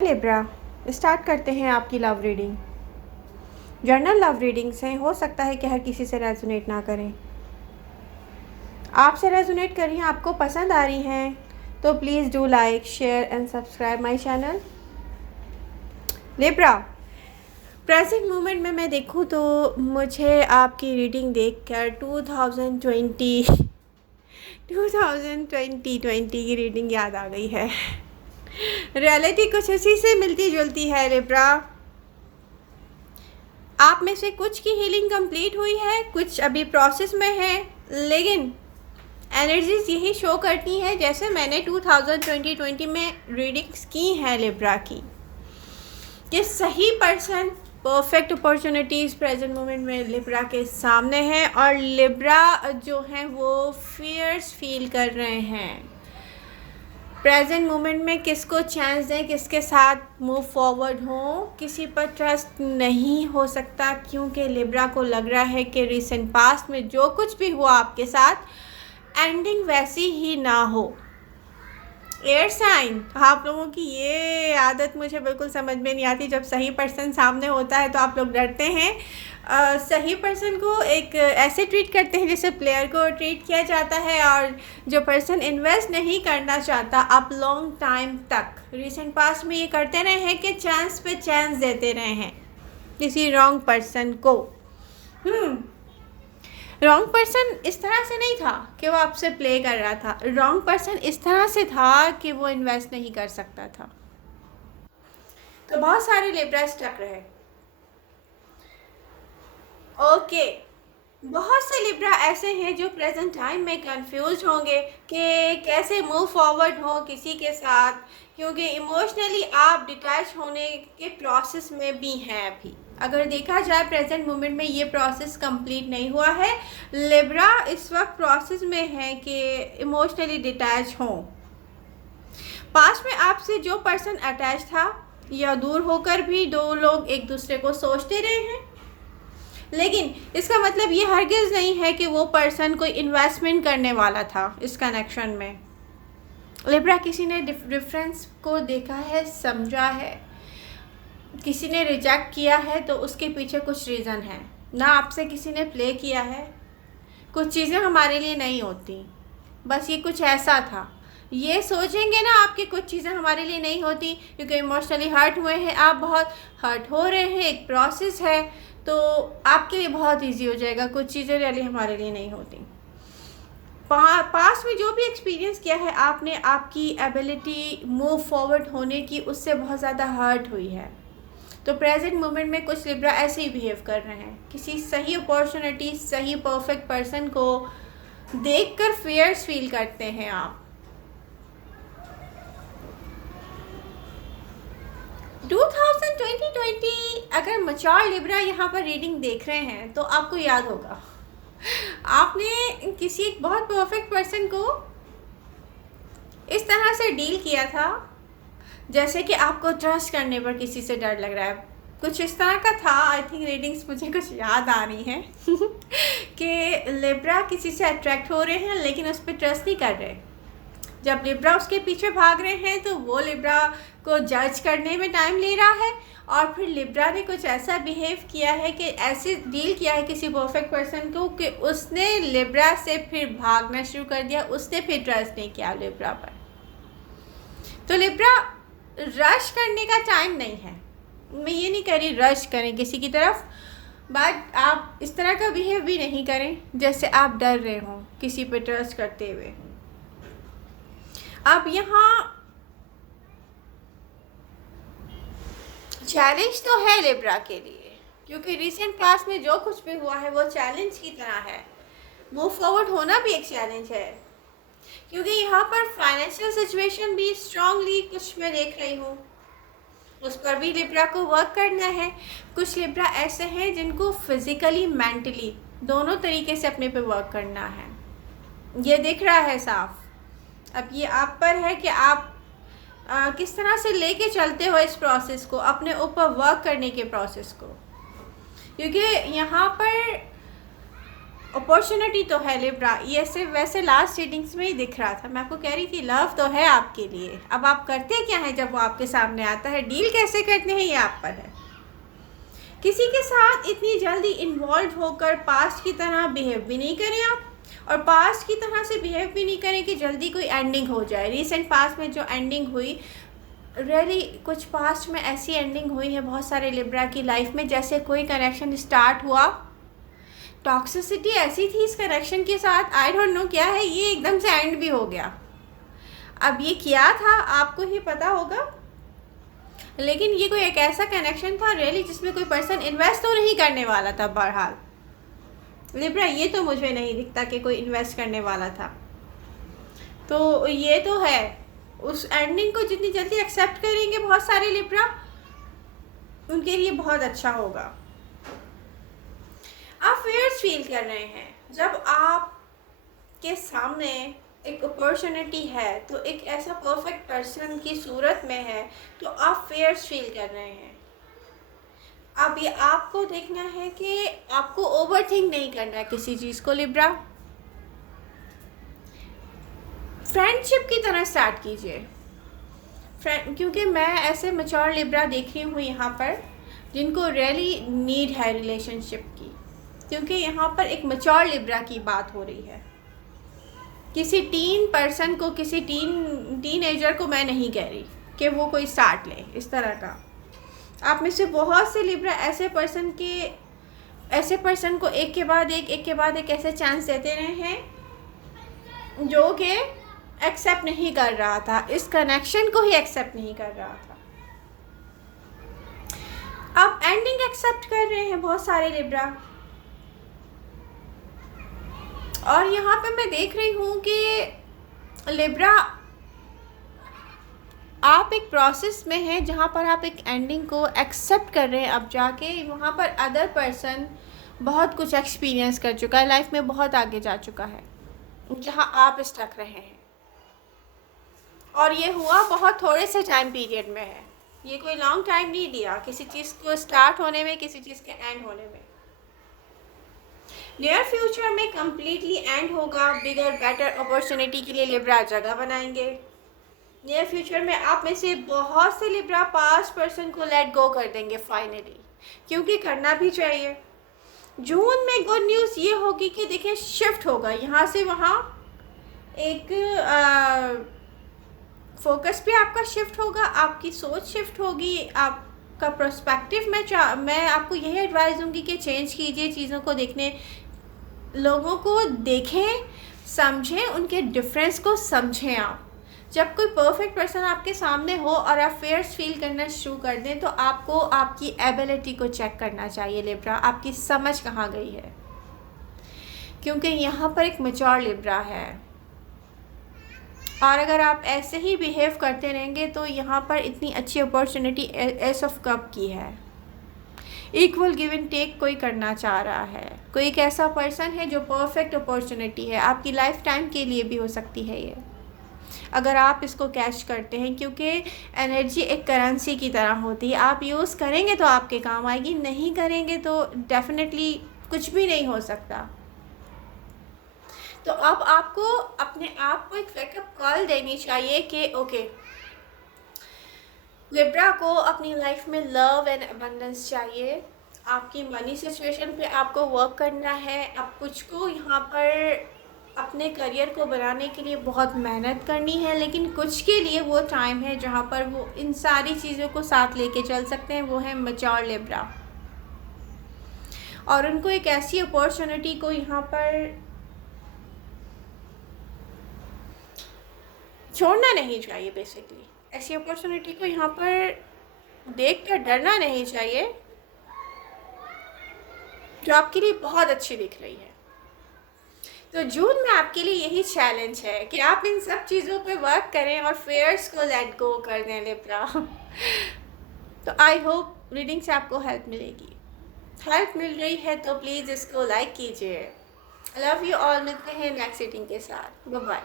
Libra, start करते हैं आपकी love reading. Journal love readings हैं, हो सकता है कि हर किसी से रेजोनेट ना करें। आपसे रेजोनेट कर रही हैं, आपको पसंद आ रही हैं, तो please do like, share and subscribe my channel. Libra, present moment में मैं देखूं तो मुझे आपकी रीडिंग देखकर 2020 की रीडिंग याद आ गई है। रियलिटी कुछ उसी से मिलती जुलती है लिब्रा। आप में से कुछ की हीलिंग कंप्लीट हुई है, कुछ अभी प्रोसेस में है, लेकिन एनर्जीज यही शो करती हैं जैसे मैंने 2020 में रीडिंग्स की हैं लिब्रा की, कि सही person, perfect opportunities present moment में लिब्रा के सामने हैं और लिब्रा जो हैं वो फियर्स फील कर रहे हैं। प्रेजेंट मोमेंट में किसको चांस दें, किसके साथ मूव फॉरवर्ड हो, किसी पर ट्रस्ट नहीं हो सकता, क्योंकि लिब्रा को लग रहा है कि रिसेंट पास्ट में जो कुछ भी हुआ आपके साथ एंडिंग वैसी ही ना हो। एयर साइन, आप लोगों की ये आदत मुझे बिल्कुल समझ में नहीं आती। जब सही पर्सन सामने होता है तो आप लोग डरते हैं। सही पर्सन को एक ऐसे ट्रीट करते हैं जैसे प्लेयर को ट्रीट किया जाता है, और जो पर्सन इन्वेस्ट नहीं करना चाहता आप लॉन्ग टाइम तक, रिसेंट पास्ट में ये करते रहे हैं कि चांस पे चांस देते रहे हैं किसी रॉन्ग पर्सन को। रॉन्ग पर्सन इस तरह से नहीं था कि वो आपसे प्ले कर रहा था, रॉन्ग पर्सन इस तरह से था कि वो इन्वेस्ट नहीं कर सकता था। तो बहुत सारे लिब्रा स्टक रहे। ओके, बहुत से लिब्रा ऐसे हैं जो प्रेजेंट टाइम में कंफ्यूज होंगे कि कैसे मूव फॉरवर्ड हो किसी के साथ, क्योंकि इमोशनली आप डिटैच होने के प्रोसेस में भी हैं अभी। अगर देखा जाए प्रेजेंट मोमेंट में ये प्रोसेस कंप्लीट नहीं हुआ है। लिब्रा इस वक्त प्रोसेस में है कि इमोशनली डिटैच हों। पास्ट में आपसे जो पर्सन अटैच था या दूर होकर भी दो लोग एक दूसरे को सोचते रहे हैं, लेकिन इसका मतलब ये हरगिज़ नहीं है कि वो पर्सन कोई इन्वेस्टमेंट करने वाला था इस कनेक्शन में। लिब्रा, किसी ने डिफरेंस को देखा है, समझा है, किसी ने रिजेक्ट किया है, तो उसके पीछे कुछ रीज़न है। ना आपसे किसी ने प्ले किया है, कुछ चीज़ें हमारे लिए नहीं होती, बस ये कुछ ऐसा था। ये सोचेंगे ना आपकी कुछ चीज़ें हमारे लिए नहीं होती क्योंकि इमोशनली हर्ट हुए हैं, आप बहुत हर्ट हो रहे हैं, एक प्रोसेस है, तो आपके लिए बहुत इजी हो जाएगा। कुछ चीज़ें रियली हमारे लिए नहीं होती। पास्ट में जो भी एक्सपीरियंस किया है आपने, आपकी एबिलिटी मूव फॉरवर्ड होने की उससे बहुत ज़्यादा हर्ट हुई है। तो प्रेजेंट मोमेंट में कुछ लिब्रा ऐसे ही बिहेव कर रहे हैं। किसी सही अपॉर्चुनिटी, सही परफेक्ट पर्सन को देखकर फियर्स फील करते हैं आप। 2020 अगर मच्योर लिब्रा यहाँ पर रीडिंग देख रहे हैं तो आपको याद होगा आपने किसी एक बहुत परफेक्ट पर्सन को इस तरह से डील किया था जैसे कि आपको ट्रस्ट करने पर किसी से डर लग रहा है, कुछ इस तरह का था। आई थिंक रीडिंग्स मुझे कुछ याद आ रही हैं कि लिब्रा किसी से अट्रैक्ट हो रहे हैं लेकिन उस पर ट्रस्ट नहीं कर रहे। जब लिब्रा उसके पीछे भाग रहे हैं तो वो लिब्रा को जज करने में टाइम ले रहा है, और फिर लिब्रा ने कुछ ऐसा बिहेव किया है कि ऐसे डील किया है किसी परफेक्ट पर्सन को कि उसने लिब्रा से फिर भागना शुरू कर दिया, उसने फिर ट्रस्ट नहीं किया लिब्रा पर। तो लिब्रा, रश करने का टाइम नहीं है। मैं ये नहीं कह रही रश करें किसी की तरफ, बट आप इस तरह का बिहेव भी नहीं करें जैसे आप डर रहे हो किसी पे ट्रस्ट करते हुए। अब यहाँ चैलेंज तो है लिब्रा के लिए, क्योंकि रिसेंट पास्ट में जो कुछ भी हुआ है वो चैलेंज की तरह है। मूव फॉरवर्ड होना भी एक चैलेंज है, क्योंकि यहाँ पर फाइनेंशियल सिचुएशन भी स्ट्रांगली कुछ मैं देख रही हूँ, उस पर भी लिब्रा को वर्क करना है। कुछ लिब्रा ऐसे हैं जिनको फिजिकली मेंटली दोनों तरीके से अपने पे वर्क करना है, ये दिख रहा है साफ। अब ये आप पर है कि आप किस तरह से लेके चलते हो इस प्रोसेस को, अपने ऊपर वर्क करने के प्रोसेस को, क्योंकि यहाँ पर अपॉर्चुनिटी तो है लिब्रा, ये सिर्फ वैसे लास्ट रीडिंग्स में ही दिख रहा था। मैं आपको कह रही थी लव तो है आपके लिए, अब आप करते क्या हैं जब वो आपके सामने आता है, डील कैसे करते हैं ये आप पर है। किसी के साथ इतनी जल्दी इन्वॉल्व होकर पास्ट की तरह बिहेव भी नहीं करें आप, और पास्ट की तरह से बिहेव भी नहीं करें कि जल्दी कोई एंडिंग हो जाए। रिसेंट पास्ट में जो एंडिंग हुई, रियली कुछ पास्ट में ऐसी एंडिंग हुई है बहुत सारे लिब्रा की लाइफ में, जैसे कोई कनेक्शन स्टार्ट हुआ, टॉक्सिसिटी ऐसी थी इस कनेक्शन के साथ, आई डोंट नो क्या है, ये एकदम से एंड भी हो गया। अब ये क्या था आपको ही पता होगा, लेकिन ये कोई एक ऐसा कनेक्शन था रियली जिसमें कोई पर्सन इन्वेस्ट तो नहीं करने वाला था। बहरहाल लिब्रा, ये तो मुझे नहीं दिखता कि कोई इन्वेस्ट करने वाला था। तो ये तो है, उस एंडिंग को जितनी जल्दी एक्सेप्ट करेंगे बहुत सारे लिब्रा, उनके लिए बहुत अच्छा होगा। आप फेयर्स फील कर रहे हैं, जब आप के सामने एक अपॉर्चुनिटी है तो एक ऐसा परफेक्ट पर्सन की सूरत में है, तो आप फेयर्स फील कर रहे हैं। अब ये आपको देखना है कि आपको ओवरथिंक नहीं करना है किसी चीज़ को लिब्रा। फ्रेंडशिप की तरह स्टार्ट कीजिए क्योंकि मैं ऐसे मैच्योर लिब्रा देख रही हूँ यहाँ पर जिनको रियली नीड है रिलेशनशिप की, क्योंकि यहाँ पर एक मैच्योर लिब्रा की बात हो रही है। किसी टीन पर्सन को, किसी टीनेजर को मैं नहीं कह रही कि वो कोई स्टार्ट ले इस तरह का। आप में से बहुत से लिब्रा ऐसे पर्सन को एक के बाद एक ऐसे चांस देते रहे हैं जो कि एक्सेप्ट नहीं कर रहा था, इस कनेक्शन को ही एक्सेप्ट नहीं कर रहा था। आप एंडिंग एक्सेप्ट कर रहे हैं बहुत सारे लिब्रा, और यहाँ पे मैं देख रही हूँ कि लिब्रा आप एक प्रोसेस में हैं जहाँ पर आप एक एंडिंग को एक्सेप्ट कर रहे हैं। अब जाके वहाँ पर अदर पर्सन बहुत कुछ एक्सपीरियंस कर चुका है, लाइफ में बहुत आगे जा चुका है, जहाँ आप स्टक रहे हैं। और ये हुआ बहुत थोड़े से टाइम पीरियड में है, ये कोई लॉन्ग टाइम नहीं लिया किसी चीज़ को स्टार्ट होने में, किसी चीज़ के एंड होने में। नियर फ्यूचर में कम्प्लीटली एंड होगा, बिगर बेटर अपॉर्चुनिटी के लिए लिब्रा जगह बनाएंगे। नियर फ्यूचर में आप में से बहुत से लिब्रा पास्ट पर्सन को लेट गो कर देंगे फाइनली, क्योंकि करना भी चाहिए। जून में गुड न्यूज़ ये होगी कि देखिए शिफ्ट होगा यहाँ से वहाँ, एक फोकस भी आपका शिफ्ट होगा, आपकी सोच शिफ्ट होगी, आपका पर्सपेक्टिव मैं आपको यही एडवाइस दूंगी कि चेंज कीजिए चीज़ों को देखने, लोगों को देखें, समझें, उनके डिफरेंस को समझें। आप जब कोई परफेक्ट पर्सन आपके सामने हो और आप फेयर्स फील करना शुरू कर दें, तो आपको आपकी एबिलिटी को चेक करना चाहिए लिब्रा, आपकी समझ कहाँ गई है, क्योंकि यहाँ पर एक मैच्योर लिब्रा है। और अगर आप ऐसे ही बिहेव करते रहेंगे तो यहाँ पर इतनी अच्छी अपॉर्चुनिटी एस ऑफ कप की है, इक्वल गिव एंड टेक कोई करना चाह रहा है, कोई एक ऐसा पर्सन है जो परफेक्ट अपॉर्चुनिटी है, आपकी लाइफ टाइम के लिए भी हो सकती है ये, अगर आप इसको कैच करते हैं। क्योंकि एनर्जी एक करेंसी की तरह होती है, आप यूज़ करेंगे तो आपके काम आएगी, नहीं करेंगे तो डेफिनेटली कुछ भी नहीं हो सकता। तो अब आपको अपने आप को एक वेकअप कॉल देनी चाहिए कि ओके, लिब्रा को अपनी लाइफ में लव एंड अबंडेंस चाहिए, आपकी मनी सिचुएशन पे आपको वर्क करना है। अब कुछ को यहाँ पर अपने करियर को बनाने के लिए बहुत मेहनत करनी है, लेकिन कुछ के लिए वो टाइम है जहाँ पर वो इन सारी चीज़ों को साथ लेके चल सकते हैं, वो है मैच्योर लिब्रा। और उनको एक ऐसी अपॉर्चुनिटी को यहाँ पर छोड़ना नहीं चाहिए, बेसिकली ऐसी अपॉर्चुनिटी को यहाँ पर देख कर डरना नहीं चाहिए, जो आपके लिए बहुत अच्छी दिख रही है। तो जून में आपके लिए यही चैलेंज है कि आप इन सब चीज़ों पे वर्क करें और फेयर्स को लेट गो कर दें लिब्रा। तो आई होप रीडिंग से आपको हेल्प मिलेगी, हेल्प मिल रही है तो प्लीज़ इसको लाइक कीजिए। लव यू ऑल, मिलते हैं नेक्स्ट रीडिंग के साथ, बाय बाय।